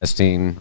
Testing.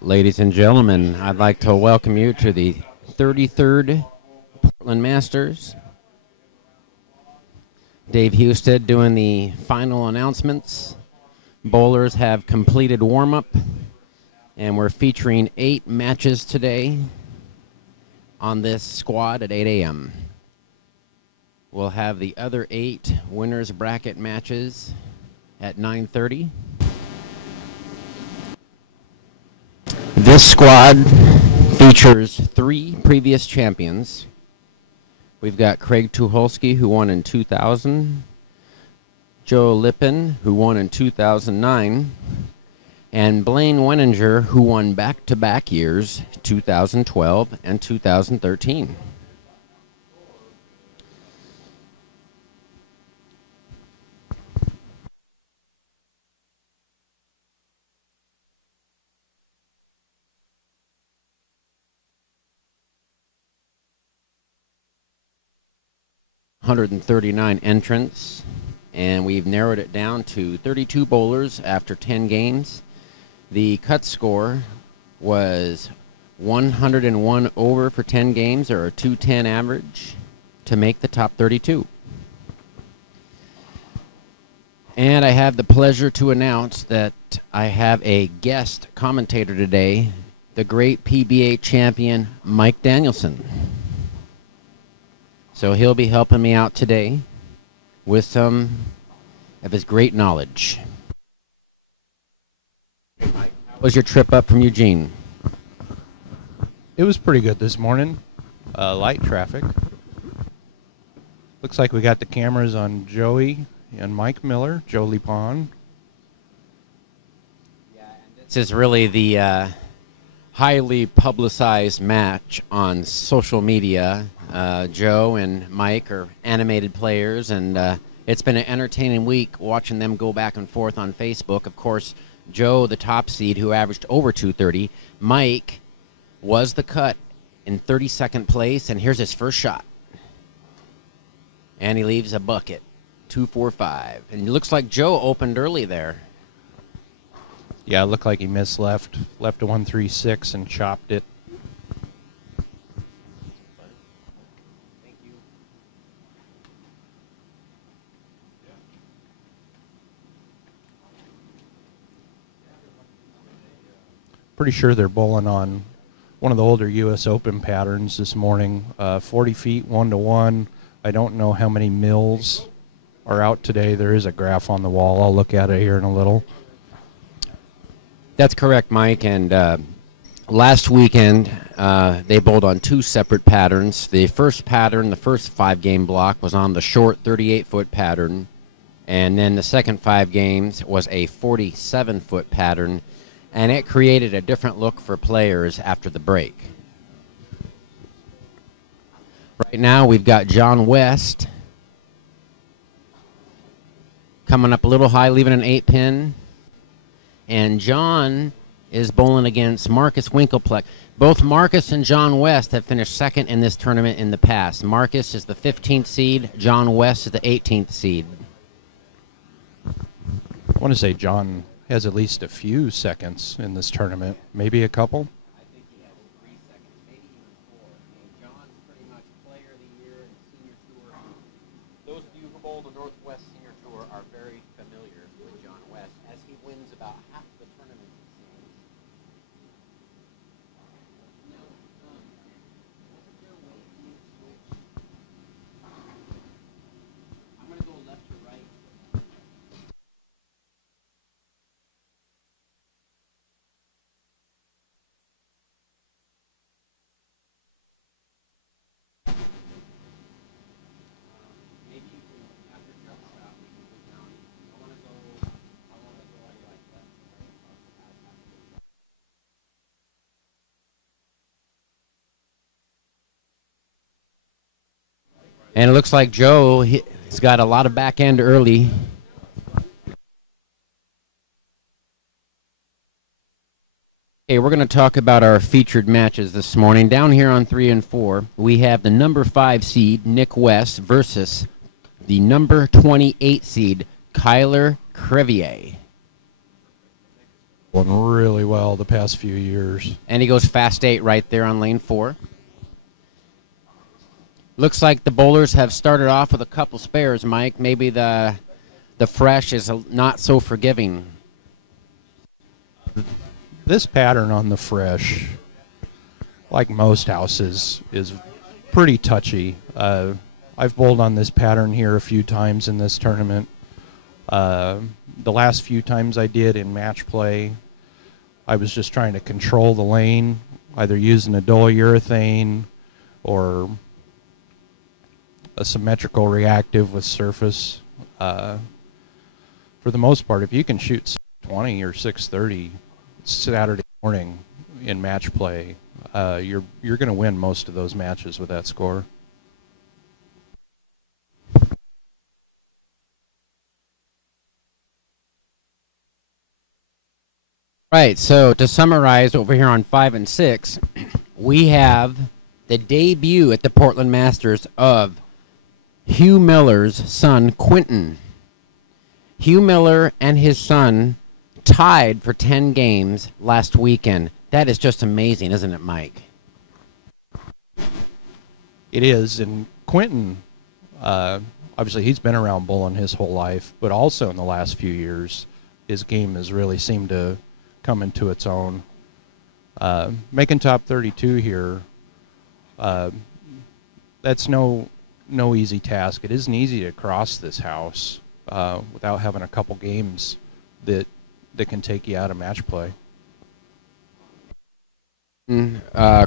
Ladies and gentlemen, I'd like to welcome you to the 33rd Portland Masters. Dave Husted doing the final announcements. Bowlers have completed warm-up, and we're featuring 8 matches today on this squad at 8 a.m. We'll have the other 8 winners bracket matches at 9:30. This squad features 3 previous champions. We've got Craig Tucholsky, who won in 2000, Joe Lippin, who won in 2009, and Blaine Weninger, who won back-to-back years, 2012 and 2013. $139 entrants, and we've narrowed it down to 32 bowlers after 10 games. The cut score was 101 over for 10 games, or a 210 average, to make the top 32. And I have the pleasure to announce that I have a guest commentator today, the great PBA champion, Mike Danielson. So he'll be helping me out today with some of his great knowledge. Hey, Mike, how was your trip up from Eugene? It was pretty good this morning. Light traffic. Looks like we got the cameras on Joey and Mike Miller, Joe Lipon. Yeah, and this is really the highly publicized match on social media. Joe and Mike are animated players, and it's been an entertaining week watching them go back and forth on Facebook. Of course, Joe, the top seed, who averaged over 230. Mike was the cut in 32nd place, and here's his first shot. And he leaves a bucket, 245. And it looks like Joe opened early there. Yeah, it looked like he missed left a 136 and chopped it. Thank you. Pretty sure they're bowling on one of the older U.S. Open patterns this morning. 40 feet, 1-to-1. I don't know how many mills are out today. There is a graph on the wall. I'll look at it here in a little. That's correct, Mike. And last weekend, they bowled on two separate patterns. The first pattern, the first 5-game block, was on the short 38-foot pattern. And then the second 5 games was a 47-foot pattern. And it created a different look for players after the break. Right now, we've got John West coming up a little high, leaving an 8-pin. And John is bowling against Marcus Winkelpleck. Both Marcus and John West have finished second in this tournament in the past. Marcus is the 15th seed. John West is the 18th seed. I want to say John has at least a few seconds in this tournament, maybe a couple. I think he has 3 seconds, maybe even 4. I mean, John's pretty much player of the year in the senior tour. Those of you who bowl the Northwest Senior Tour are very familiar with John West, as he wins about half the tournament, it seems. I'm going to go left to right. Maybe you can, after jump shot, we can go down. I want to go like left to right. And it looks like Joe has got a lot of back end early. Okay, we're going to talk about our featured matches this morning. Down here on 3 and 4, we have the number 5 seed, Nick West, versus the number 28 seed, Kyler Crevier. Won really well the past few years. And he goes fast 8 right there on lane 4. Looks like the bowlers have started off with a couple spares, Mike. Maybe the fresh is not so forgiving. This pattern on the fresh, like most houses, is pretty touchy. I've bowled on this pattern here a few times in this tournament. The last few times I did in match play, I was just trying to control the lane, either using a dull urethane or a symmetrical reactive with surface. For the most part, if you can shoot 620 or 630 Saturday morning in match play, you're going to win most of those matches with that score. Right, so to summarize over here on 5 and 6, we have the debut at the Portland Masters of Hugh Miller's son, Quentin. Hugh Miller and his son tied for 10 games last weekend. That is just amazing, isn't it, Mike? It is, and Quentin, obviously he's been around bowling his whole life, but also in the last few years, his game has really seemed to come into its own. Making top 32 here, that's no easy task. It isn't easy to cross this house without having a couple games that can take you out of match play.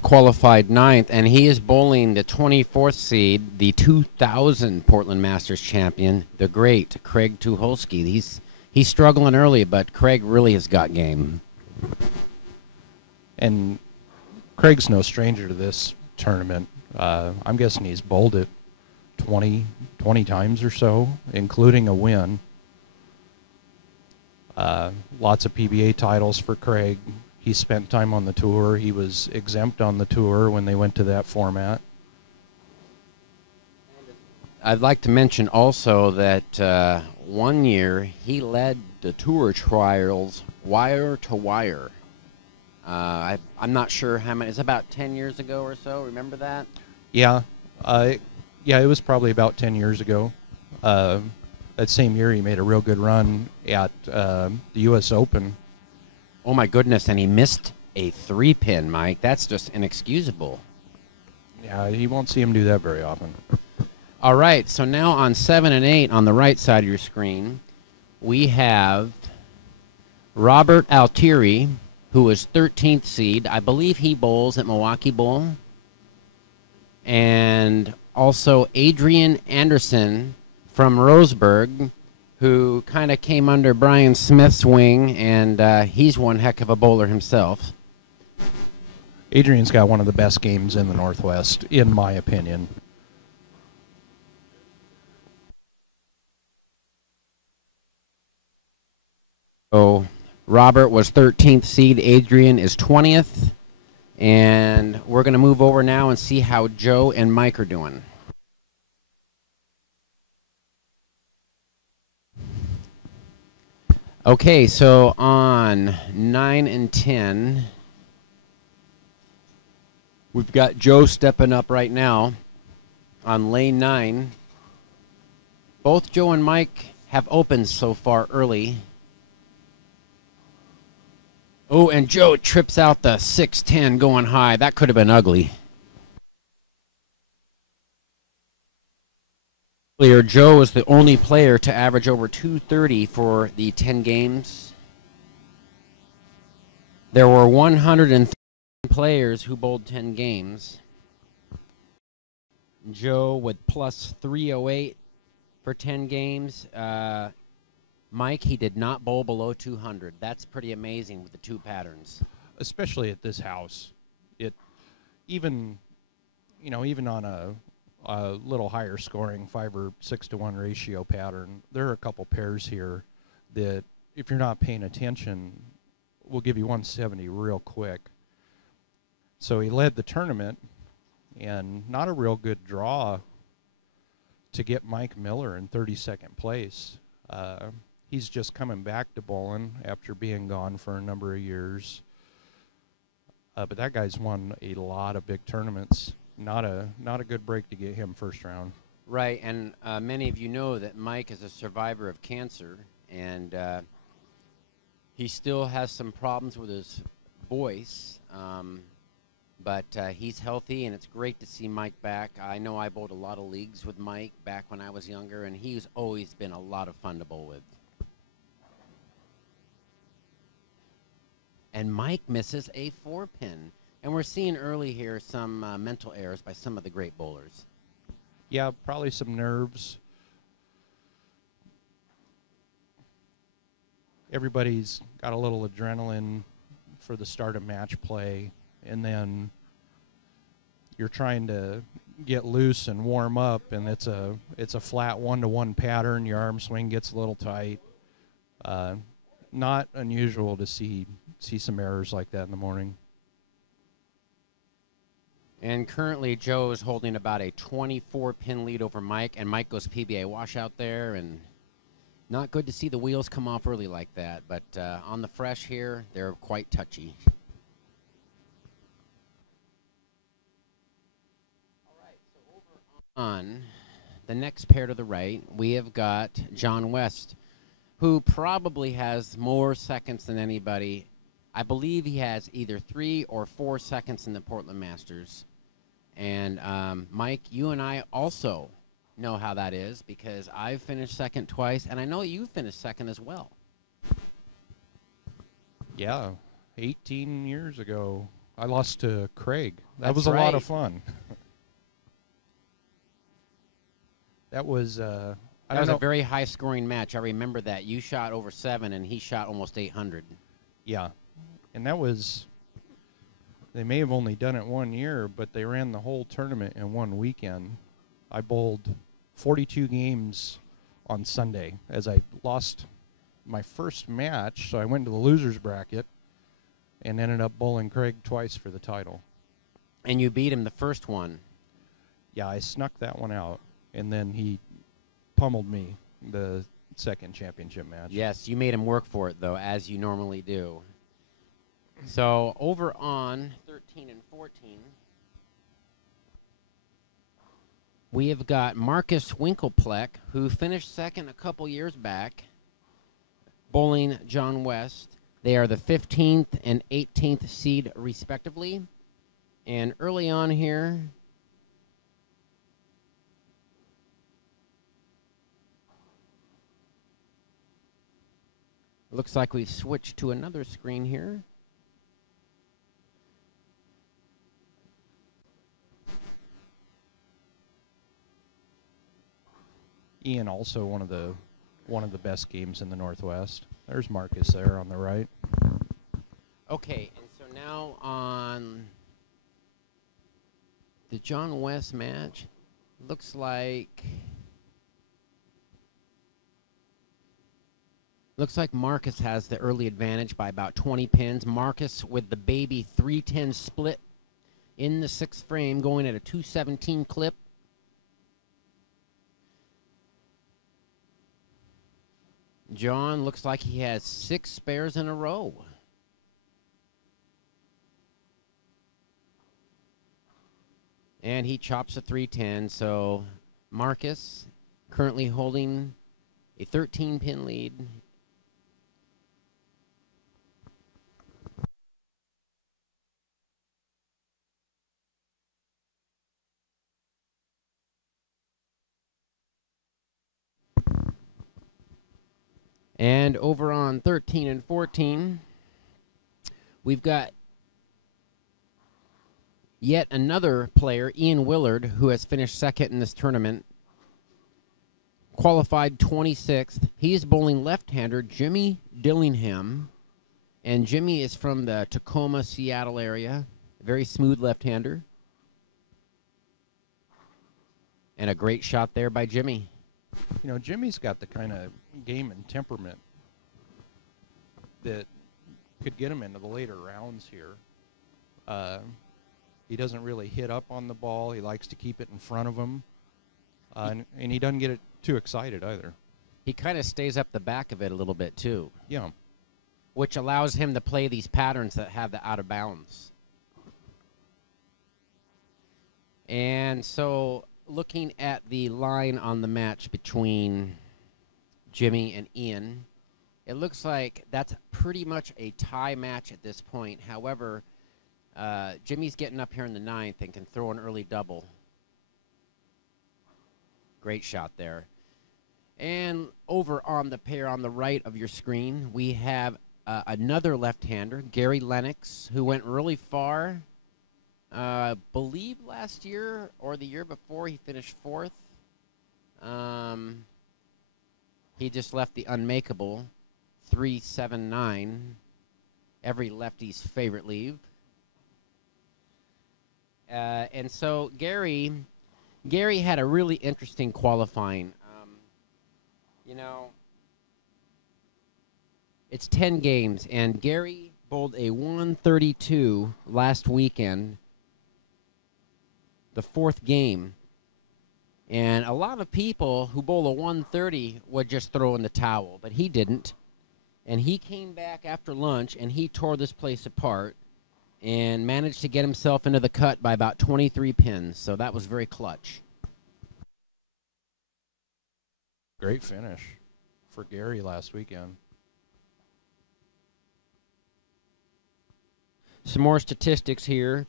Qualified ninth, and he is bowling the 24th seed, the 2000 Portland Masters champion, the great Craig Tucholsky. He's struggling early, but Craig really has got game. And Craig's no stranger to this tournament. I'm guessing he's bowled it 20 times or so, including a win. Lots of PBA titles for Craig. He spent time on the tour. He was exempt on the tour when they went to that format. I'd like to mention also that one year he led the tour trials wire to wire. I'm not sure how many. It's about 10 years ago or so. Remember that? Yeah. It was probably about 10 years ago. That same year he made a real good run at the U.S. Open. Oh, my goodness, and he missed a 3-pin, Mike. That's just inexcusable. Yeah, you won't see him do that very often. All right, so now on 7 and 8 on the right side of your screen, we have Robert Altieri, who is 13th seed. I believe he bowls at Milwaukee Bowl. And also Adrian Anderson from Roseburg, who kind of came under Brian Smith's wing, and he's one heck of a bowler himself. Adrian's got one of the best games in the Northwest, in my opinion. So Robert was 13th seed. Adrian is 20th. And we're going to move over now and see how Joe and Mike are doing. Okay, so on 9 and 10, we've got Joe stepping up right now on lane 9. Both Joe and Mike have opened so far early. Oh, and Joe trips out the 6-10 going high. That could have been ugly. Joe was the only player to average over 230 for the 10 games. There were 130 players who bowled 10 games. Joe with plus 308 for 10 games. Mike, he did not bowl below 200. That's pretty amazing with the two patterns. Especially at this house. Even on a little higher scoring 5 or 6 to 1 ratio pattern, there are a couple pairs here that, if you're not paying attention, will give you 170 real quick. So he led the tournament, and not a real good draw to get Mike Miller in 32nd place. He's just coming back to bowling after being gone for a number of years. But that guy's won a lot of big tournaments. Not a good break to get him first round. Right, and many of you know that Mike is a survivor of cancer, and he still has some problems with his voice, but he's healthy, and it's great to see Mike back. I know I bowled a lot of leagues with Mike back when I was younger, and he's always been a lot of fun to bowl with. And Mike misses a 4-pin. And we're seeing early here some mental errors by some of the great bowlers. Yeah, probably some nerves. Everybody's got a little adrenaline for the start of match play, and then you're trying to get loose and warm up, and it's a flat 1-to-1 pattern. Your arm swing gets a little tight. Not unusual to see some errors like that in the morning. And currently, Joe is holding about a 24-pin lead over Mike, and Mike goes PBA washout there, and Not good to see the wheels come off early like that, but on the fresh here, they're quite touchy. All right, so over on the next pair to the right, we have got John West, who probably has more seconds than anybody. I believe he has either 3 or 4 seconds in the Portland Masters. And Mike, you and I also know how that is because I've finished second twice, and I know you finished second as well. Yeah, 18 years ago, I lost to Craig. That That's was a lot right. of fun. That was That was a very high-scoring match. I remember that. You shot over 7, and he shot almost 800. Yeah, and that was. They may have only done it 1 year, but they ran the whole tournament in one weekend. I bowled 42 games on Sunday as I lost my first match, so I went to the losers bracket and ended up bowling Craig twice for the title. And you beat him the first one. Yeah, I snuck that one out, and then he pummeled me the second championship match. Yes, you made him work for it, though, as you normally do. So over on 13 and 14, we have got Marcus Winkelpleck, who finished second a couple years back, bowling John West. They are the 15th and 18th seed, respectively. And early on here, looks like we've switched to another screen here. Ian also one of the best games in the Northwest. There's Marcus there on the right. Okay, and so now on the John West match, looks like Marcus has the early advantage by about 20 pins. Marcus with the baby 310 split in the 6th frame, going at a 217 clip. John looks like he has 6 spares in a row. And he chops a 310, so Marcus currently holding a 13-pin lead. And over on 13 and 14, we've got yet another player, Ian Willard, who has finished second in this tournament. Qualified 26th. He is bowling left-hander Jimmy Dillingham. And Jimmy is from the Tacoma, Seattle area. Very smooth left-hander. And a great shot there by Jimmy. You know, Jimmy's got the kind of game and temperament that could get him into the later rounds here. He doesn't really hit up on the ball. He likes to keep it in front of him. And he doesn't get it too excited either. He kind of stays up the back of it a little bit, too. Yeah. Which allows him to play these patterns that have the out of bounds. And so, looking at the line on the match between Jimmy and Ian, it looks like that's pretty much a tie match at this point. However, Jimmy's getting up here in the 9th and can throw an early double. Great shot there. And over on the pair on the right of your screen, we have another left-hander, Gary Lennox, who went really far. Believe last year or the year before he finished 4th. He just left the unmakeable 379, every lefty's favorite leave. And so Gary had a really interesting qualifying. You know, it's 10 games, and Gary bowled a 132 last weekend, the 4th game. And a lot of people who bowl a 130 would just throw in the towel, but he didn't. And he came back after lunch, and he tore this place apart and managed to get himself into the cut by about 23 pins. So that was very clutch. Great finish for Gary last weekend. Some more statistics here.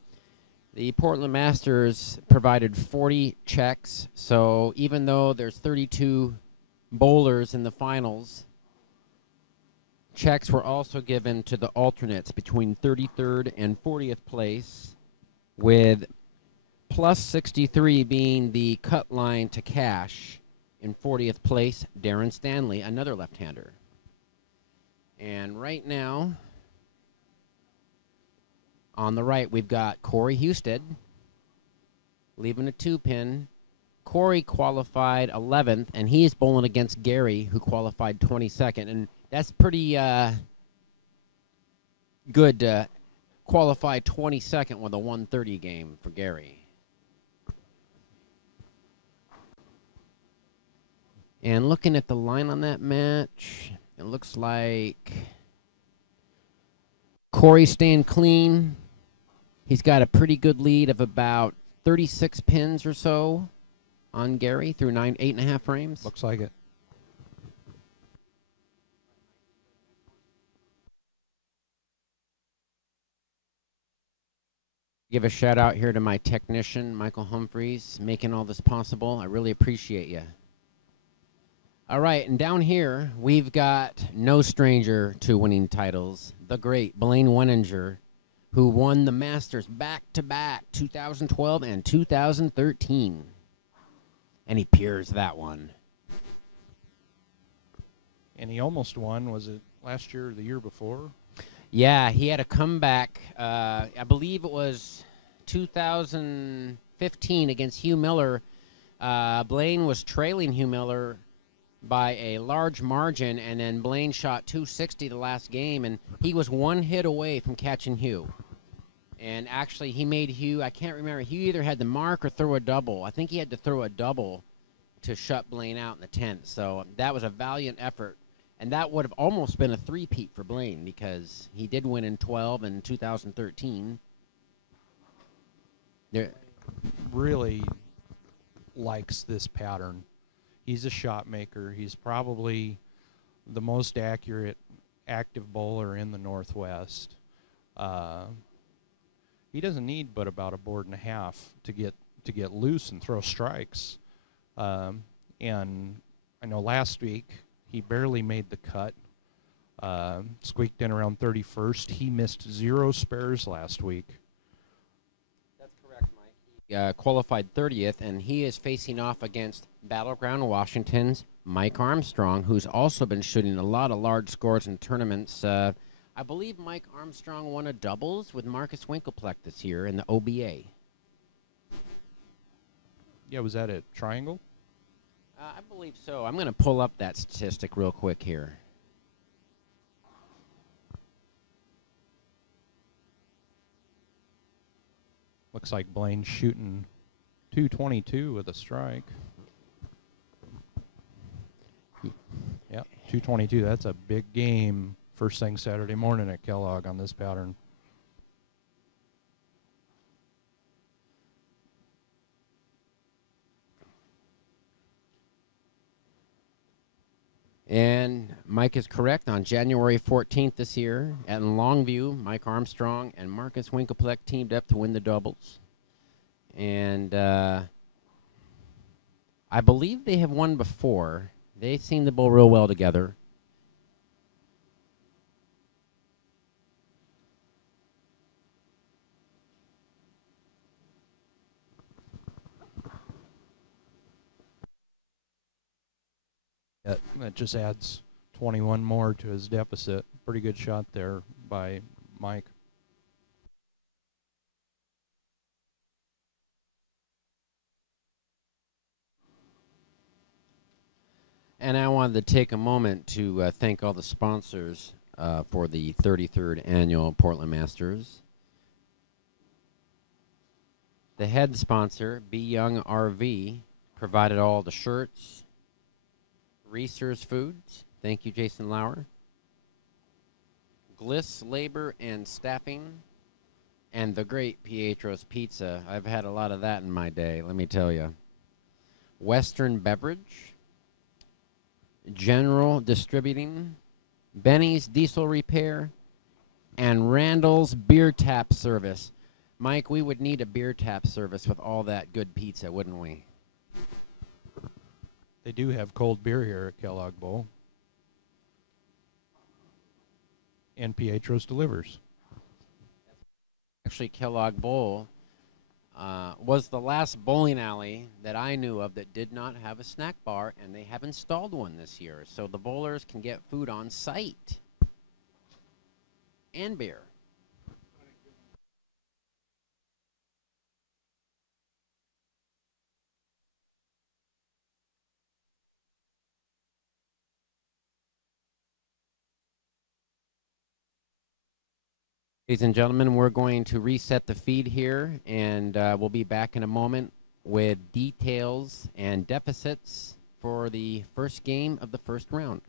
The Portland Masters provided 40 checks, so even though there's 32 bowlers in the finals, checks were also given to the alternates between 33rd and 40th place, with plus 63 being the cut line to cash. In 40th place, Darren Stanley, another left-hander. And right now, on the right, we've got Corey Husted leaving a 2-pin. Corey qualified 11th, and he's bowling against Gary, who qualified 22nd. And that's pretty good to qualify 22nd with a 130 game for Gary. And looking at the line on that match, it looks like Corey's staying clean. He's got a pretty good lead of about 36 pins or so on Gary through 8.5 frames. Looks like it. Give a shout out here to my technician, Michael Humphreys, making all this possible. I really appreciate you. All right, and down here, we've got no stranger to winning titles, the great Blaine Weninger, who won the Masters back-to-back 2012 and 2013. And he peers that one. And he almost won, was it last year or the year before? Yeah, he had a comeback. I believe it was 2015 against Hugh Miller. Blaine was trailing Hugh Miller by a large margin, and then Blaine shot 260 the last game, and he was one hit away from catching Hugh. And actually, he made Hugh, I can't remember, Hugh either had to mark or throw a double. I think he had to throw a double to shut Blaine out in the 10th. So that was a valiant effort. And that would have almost been a three-peat for Blaine because he did win in 12 and 2013. Really likes this pattern. He's a shot maker. He's probably the most accurate active bowler in the Northwest. He doesn't need but about a board and a half to get loose and throw strikes. And I know last week he barely made the cut. Squeaked in around 31st. He missed 0 spares last week. That's correct, Mike. He qualified 30th, and he is facing off against Battleground Washington's Mike Armstrong, who's also been shooting a lot of large scores in tournaments. I believe Mike Armstrong won a doubles with Marcus Winkelpleck this year in the OBA. Yeah, was that at Triangle? I believe so. I'm going to pull up that statistic real quick here. Looks like Blaine's shooting 222 with a strike. Yep, 222. That's a big game first thing Saturday morning at Kellogg on this pattern. And Mike is correct. On January 14th this year at Longview, Mike Armstrong and Marcus Winkelpleck teamed up to win the doubles. And I believe they have won before. They seem to bowl real well together. That just adds 21 more to his deficit. Pretty good shot there by Mike. And I wanted to take a moment to thank all the sponsors for the 33rd Annual Portland Masters. The head sponsor, B. Young RV, provided all the shirts. Reese's Foods, thank you, Jason Lauer. Gliss Labor and Staffing, and the great Pietro's Pizza. I've had a lot of that in my day, let me tell you. Western Beverage, General Distributing, Benny's Diesel Repair, and Randall's Beer Tap Service. Mike, we would need a beer tap service with all that good pizza, wouldn't we? They do have cold beer here at Kellogg Bowl. And Pietro's delivers. Actually, Kellogg Bowl was the last bowling alley that I knew of that did not have a snack bar, and they have installed one this year. So the bowlers can get food on site and beer. Ladies and gentlemen, we're going to reset the feed here, and we'll be back in a moment with details and deficits for the first game of the first round.